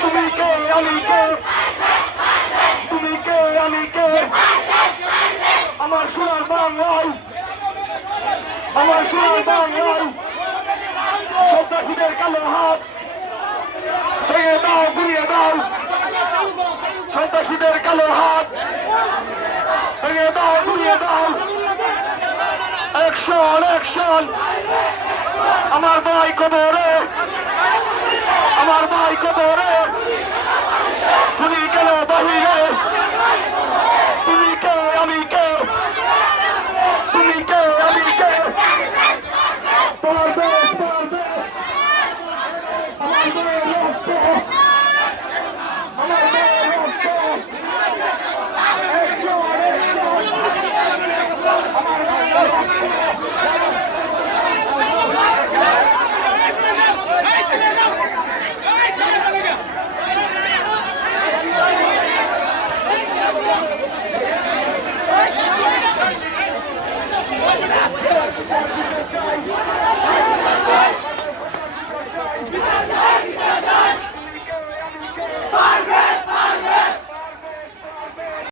তুমি কে আমি কে তুমি কে আমি কে আমার সোনার বাংলায় আমার সোনার বাংলায় সন্ত্রাসীদের কালো হাত ভেঙে দাও ঘুরিয়ে দাও সন্ত্রাসীদের কালো হাত একশন অ্যাকশন আমার ভাই কবরে। আমার ভাই কবরে। তুমি কেন বাহিরে